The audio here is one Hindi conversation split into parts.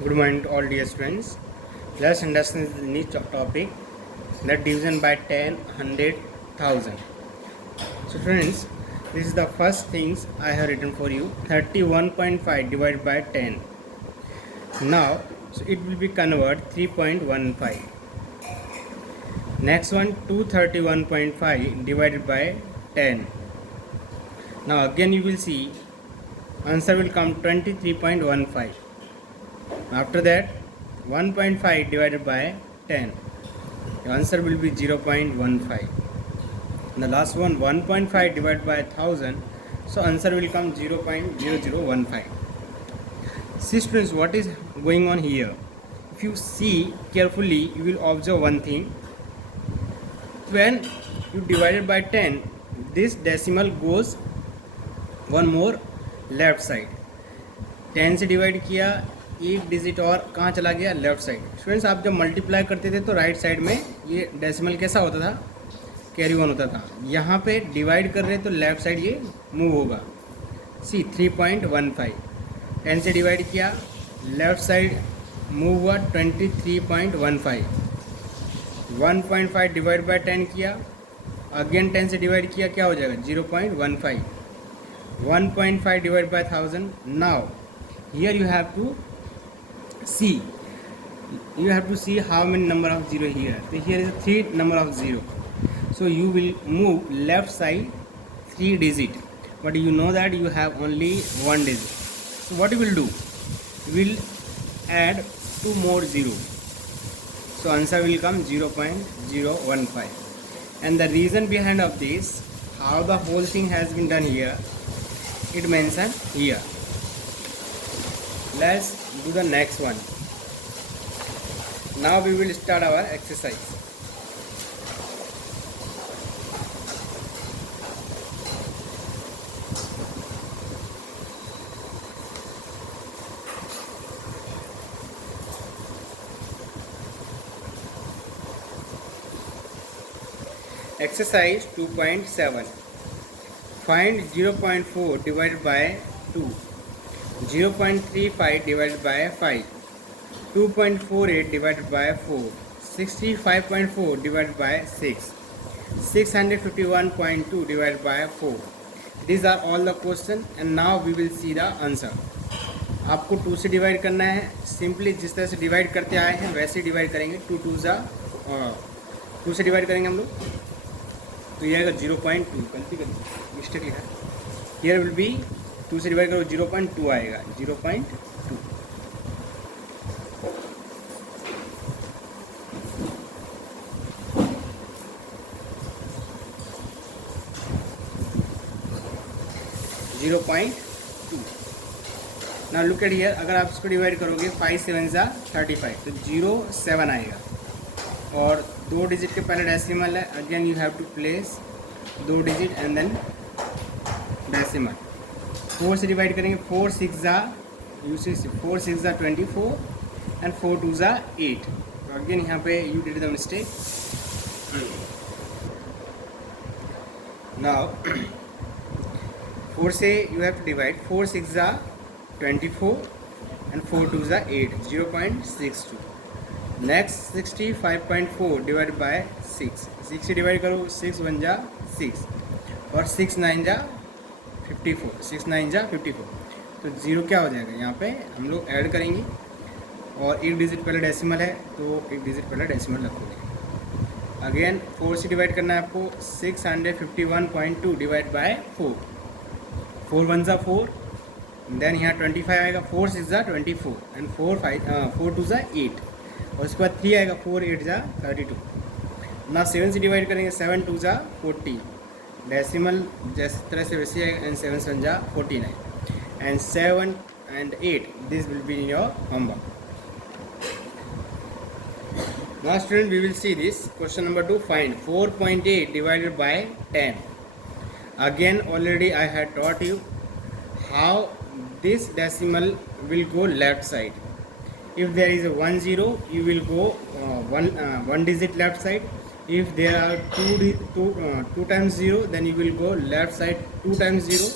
Good morning to all dear students. Let's understand the new topic, that division by 10, 100, 1000. So friends, this is the first things I have written for you. 31.5 divided by 10. Now, so it will be convert 3.15. Next one, 231.5 divided by 10. Now again you will see answer will come 23.15. After that 1.5 divided by 10, the answer will be 0.15. And the last one 1.5 divided by 1000, so answer will come 0.0015. See students, what is going on here? If you see carefully, you will observe one thing. When you divided by 10, this decimal goes one more left side. 10 से डिवाइड किया, एक डिजिट और कहाँ चला गया? Left side. स्टूडेंट्स, आप जब मल्टीप्लाई करते थे तो राइट साइड में ये डेसिमल कैसा होता था? कैरी वन होता था. यहाँ पे डिवाइड कर रहे तो लेफ्ट साइड ये मूव होगा. सी 3.15. 10 से डिवाइड किया, लेफ्ट साइड मूव हुआ 23.15. 1.5 डिवाइड बाय 10 किया, अगेन 10 से डिवाइड किया, क्या हो जाएगा? 0.15. 1.5 divided by 1000. Now here you have to see how many number of zero here. So here is 3 number of zero, so you will move left side 3 digit, but you know that you have only 1 digit. So what you will do? You will add 2 more zero, so answer will come 0.015. And the reason behind of this, how the whole thing has been done here, it mentioned here. Let's do the next one. Now we will start our exercise. Exercise 2.7. Find 0.4 divided by 2, 0.35 divided by 5, 2.48 divided by 4, 65.4 divided by 6, 651.2 divided by 4. These are all the question, and now we will see the answer. आपको 2 से डिवाइड करना है. सिंपली जिस तरह से डिवाइड करते आए हैं वैसे डिवाइड करेंगे. 2 2 से डिवाइड करेंगे हम लोग, तो ये आएगा 0.2. गलती कर मिस्टेक लिखा है. हियर विल बी 2 से डिवाइड करो 0.2 आएगा. 0.2. Now look at here. अगर आप इसको डिवाइड करोगे 5 7 जा 35, तो 07 आएगा. और 2 डिजिट के पहले डेसिमल है. Again you have to place 2 digit and then decimal. 4 से डिवाइड करेंगे. 4 6 जा 24 एंड 4 2 जा 8. तो अगेन यहाँ पे you did the mistake. Now 4 से यू हैव टू डिवाइड. 4 6 जा 24 एंड 4 2 जा 8, 0.62. Next 65.4 divide by 6. 6 से डिवाइड करो. 6 1 जा 6 और 6 9 जा 54. 6 9 जा 54. तो 0 क्या हो जाएगा? यहाँ पे हम लोग ऐड करेंगे और एक डिजिट पहले डेसिमल है तो एक डिजिट पहले डेसिमल रखोगे. अगेन 4 से डिवाइड करना है आपको. 651.2 डिवाइड बाय 4. 4 1 जा 4, देन यहाँ 25 आएगा. 4 6 जा 24 एंड 4 2 जा 8, और उसके बाद 3 आएगा. 4 8 जा 32. ना 7 से डिवाइड करेंगे. 7 2 जा 40, डेसिमल जिस तरह से वैसे आएगा. एंड 7 7 जा 49 and 7 and 8. This will be in your homework. Now student, we will see this question number 2. Find 4.8 divided by 10. Again already I had taught you how this decimal will go left side. If there is a 1 0, you will go one digit left side. If there are two times 0, then you will go left side 2 times 0.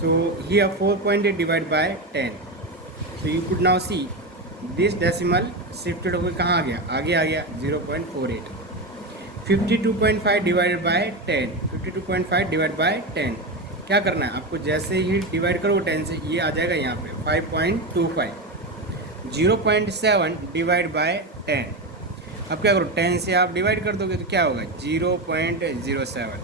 So here 4.8 divided by 10. So you could now see this decimal shifted होकर कहाँ आ गया, आगे आ गया 0.48. 52.5 डिवाइडेड बाय 10. 52.5 divide by 10. क्या करना है आपको, जैसे ही डिवाइड करो 10 से ये आ जाएगा यहाँ पे 5.25. 0.7 डिवाइड बाय 10. अब क्या करो, 10 से आप डिवाइड कर दोगे तो क्या होगा 0.07.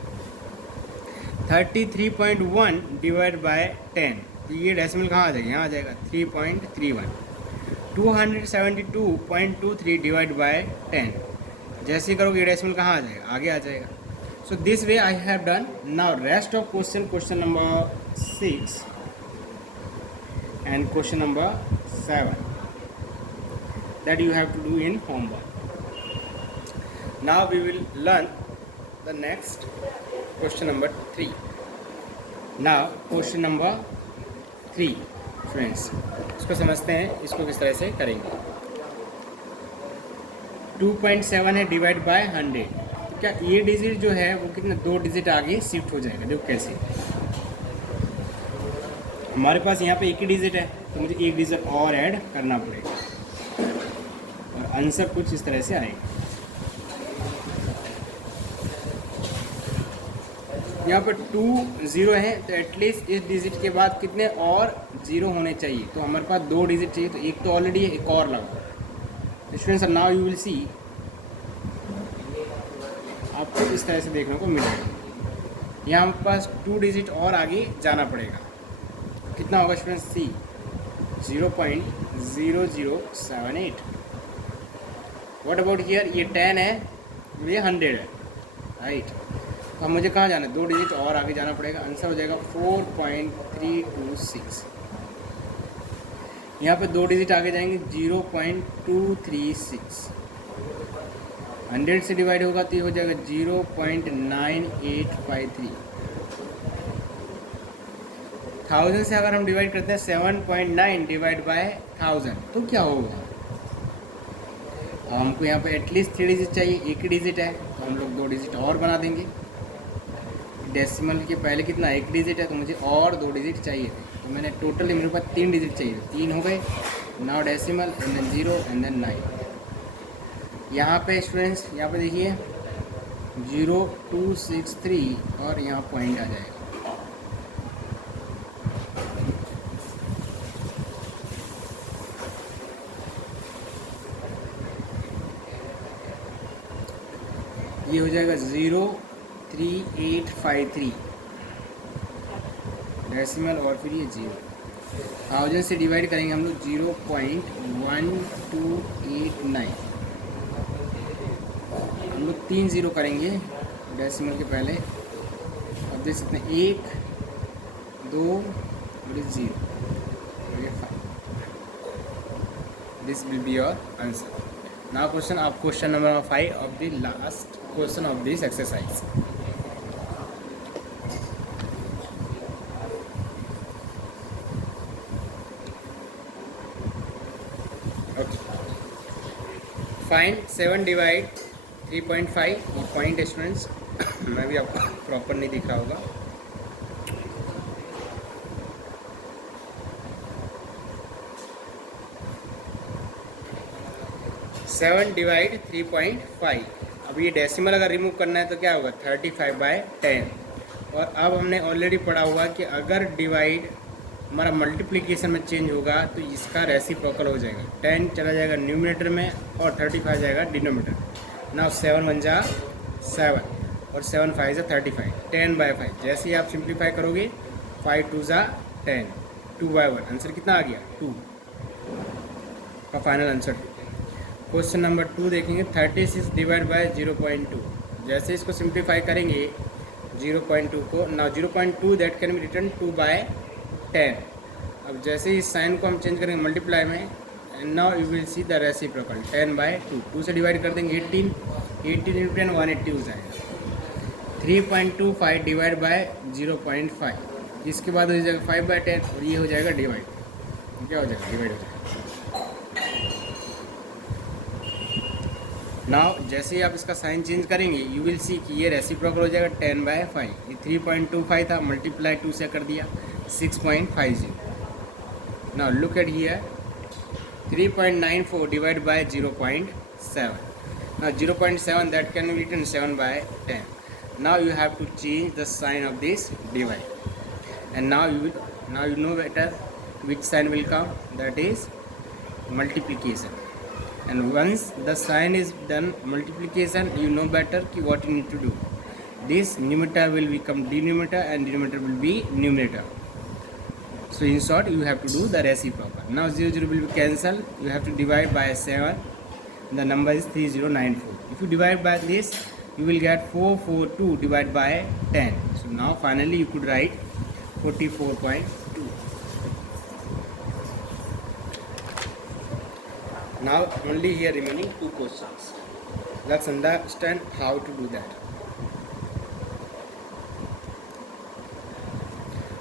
33.1 डिवाइड बाय 10. तो ये डेसिमल कहाँ आ जाएगा, यहाँ आ जाएगा 3.31. 272.23 डिवाइड बाय 10. जैसे करोगे ये डेसिमल कहाँ आ जाएगा, आगे आ जाएगा. So this way I have done. Now rest of question number 6 and question number 7 that you have to do in homework. Now we will learn the next question number 3. Now question number 3 friends, इसको समझते हैं, इसको किस तरह से करेंगे. 2.7 है डिवाइड बाय 100. तो क्या ये डिजिट जो है वो कितना 2 डिजिट आगे शिफ्ट हो जाएगा. देखो कैसे, हमारे पास यहाँ पे एक ही डिजिट है तो मुझे एक डिजिट और ऐड करना पड़ेगा और आंसर कुछ इस तरह से आएगा. यहाँ पर 2 0 है तो एटलीस्ट इस डिजिट के बाद कितने और 0 होने चाहिए. तो हमारे पास 2 डिजिट चाहिए, तो एक तो ऑलरेडी है, एक और लगा. Students now you will see, आपको इस तरह से देखने को मिलेगा. यहाँ हमारे पास 2 डिजिट और आगे जाना पड़ेगा. कितना होगा students, see 0.0078. What about here, ये 10 है, ये 100 है, राइट. तो अब मुझे कहाँ जाना है, 2 डिजिट और आगे जाना पड़ेगा. आंसर हो जाएगा 4.326. यहाँ पे 2 डिजिट आगे जाएंगे 0.236. 100 से डिवाइड होगा तो ये हो जाएगा 0.9853. 1000 से अगर हम डिवाइड करते हैं 7.9 डिवाइड बाय 1000 तो क्या होगा. हमको यहाँ पे एटलीस्ट 3 डिजिट चाहिए, एक ही डिजिट है तो हम लोग 2 डिजिट और बना देंगे. डेसिमल के पहले कितना, एक डिजिट है तो मुझे और 2 डिजिट चाहिए थे. तो मैंने टोटली मेरे पास 3 डिजिट चाहिए थे, 3 हो गए. Now decimal and then 0 and then 9. यहाँ पे स्टूडेंट्स यहाँ पे देखिए 0263 और यहाँ पॉइंट आ जाएगा. ये हो जाएगा 03853 डेसिमल और फिर ये 0. 1000 से डिवाइड करेंगे हम लोग 0.1289. हम लोग 3 0 करेंगे डेसिमल के पहले. अब देख सकते हैं 1 2 और 0. This will be your answer. Now question number 5 of the last question of this exercise. Okay. Find 7 divide 3.5. ये पॉइंट स्टूडेंट्स मैं भी आपको प्रॉपर नहीं दिख रहा होगा. Seven divide 3.5. अब ये डेसिमल अगर रिमूव करना है तो क्या होगा 35/10. और अब हमने ऑलरेडी पढ़ा हुआ कि अगर डिवाइड हमारा मल्टीप्लिकेशन में चेंज होगा तो इसका रेसिप्रोकल हो जाएगा. 10 चला जाएगा न्यूमिनेटर में और 35 जाएगा डिनोमिनेटर. नाउ 7 1 जा 7 और 7 5 जा 35. 10/5. जैसे ही आप सिंप्लीफाई करोगे 5 2 जा 10. 2/1. आंसर कितना आ गया 2 का फाइनल आंसर. क्वेश्चन नंबर 2 देखेंगे 36 डिवाइड बाय 0.2. जैसे इसको सिंप्लीफाई करेंगे 0.2 को, ना 0.2 दैट कैन बी रिटर्न 2/10. अब जैसे इस साइन को हम चेंज करेंगे मल्टीप्लाई में, and now you will see the reciprocal 10/2. 2 से डिवाइड कर देंगे 18 18 इंटू 10 180 हो जाएगा. 3.25 डिवाइड बाय 0.5. इसके बाद हो जाएगा 5/10 और ये हो जाएगा डिवाइड. क्या हो जाएगा डिवाइड हो जाएगा. नाउ जैसे ही आप इसका साइन चेंज करेंगे यू विल सी कि ये रेसिप्रोकल हो जाएगा 10/5. ये 3.25 था, मल्टीप्लाई 2 से कर दिया 6.50. Now look at here 3.94 divided by 0.7. Now 0.7 that can be written 7 by 10. Now you have to change the sign of this divide. And now you know better which sign will come, that is multiplication. And once the sign is done multiplication, you know better what you need to do. This numerator will become denominator and denominator will be numerator. So in short, you have to do the reciprocal. Now 0 0 will be cancelled. You have to divide by 7. The number is 3094. If you divide by this, you will get 442 divided by 10. So now finally you could write 44.2. Now only here remaining 2 questions. Let's understand how to do that.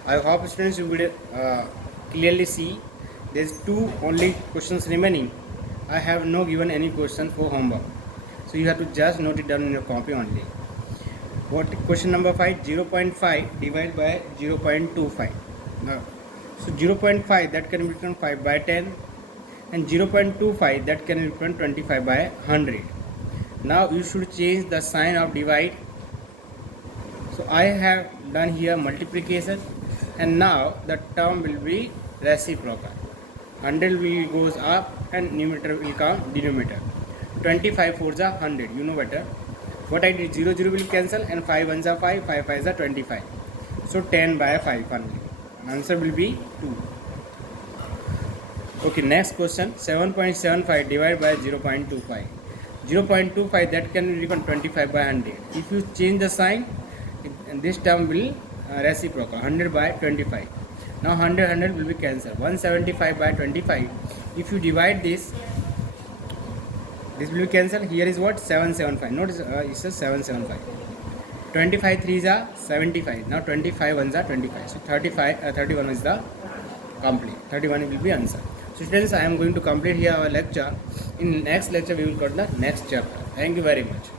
I hope students you will clearly see there's 2 only questions remaining. I have no given any question for homework, so you have to just note it down in your copy only. What question number 5? 0.5 divided by 0.25. Now, so 0.5 that can be written 5 by 10, and 0.25 that can be written 25 by 100. Now you should change the sign of divide. So I have done here multiplication, and now the term will be reciprocal. 100 will goes up and numerator will come denominator. 25 4s are 100. You know better. What I did, 0 0 will cancel and 5 1s are 5, 5 5s are 25. So 10 by 5 only. Answer will be 2. Okay, next question. 7.75 divided by 0.25. 0.25 that can be written 25 by 100. If you change the sign, this term will reciprocal, 100 by 25. Now 100 will be cancelled. 175 by 25. If you divide this will be cancelled. Here is what? 775. Notice it's a 775. 25 3s are 75. Now 25 1s are 25. So 31 is the complete. 31 will be answer. So students, I am going to complete here our lecture. In next lecture we will go to the next chapter. Thank you very much.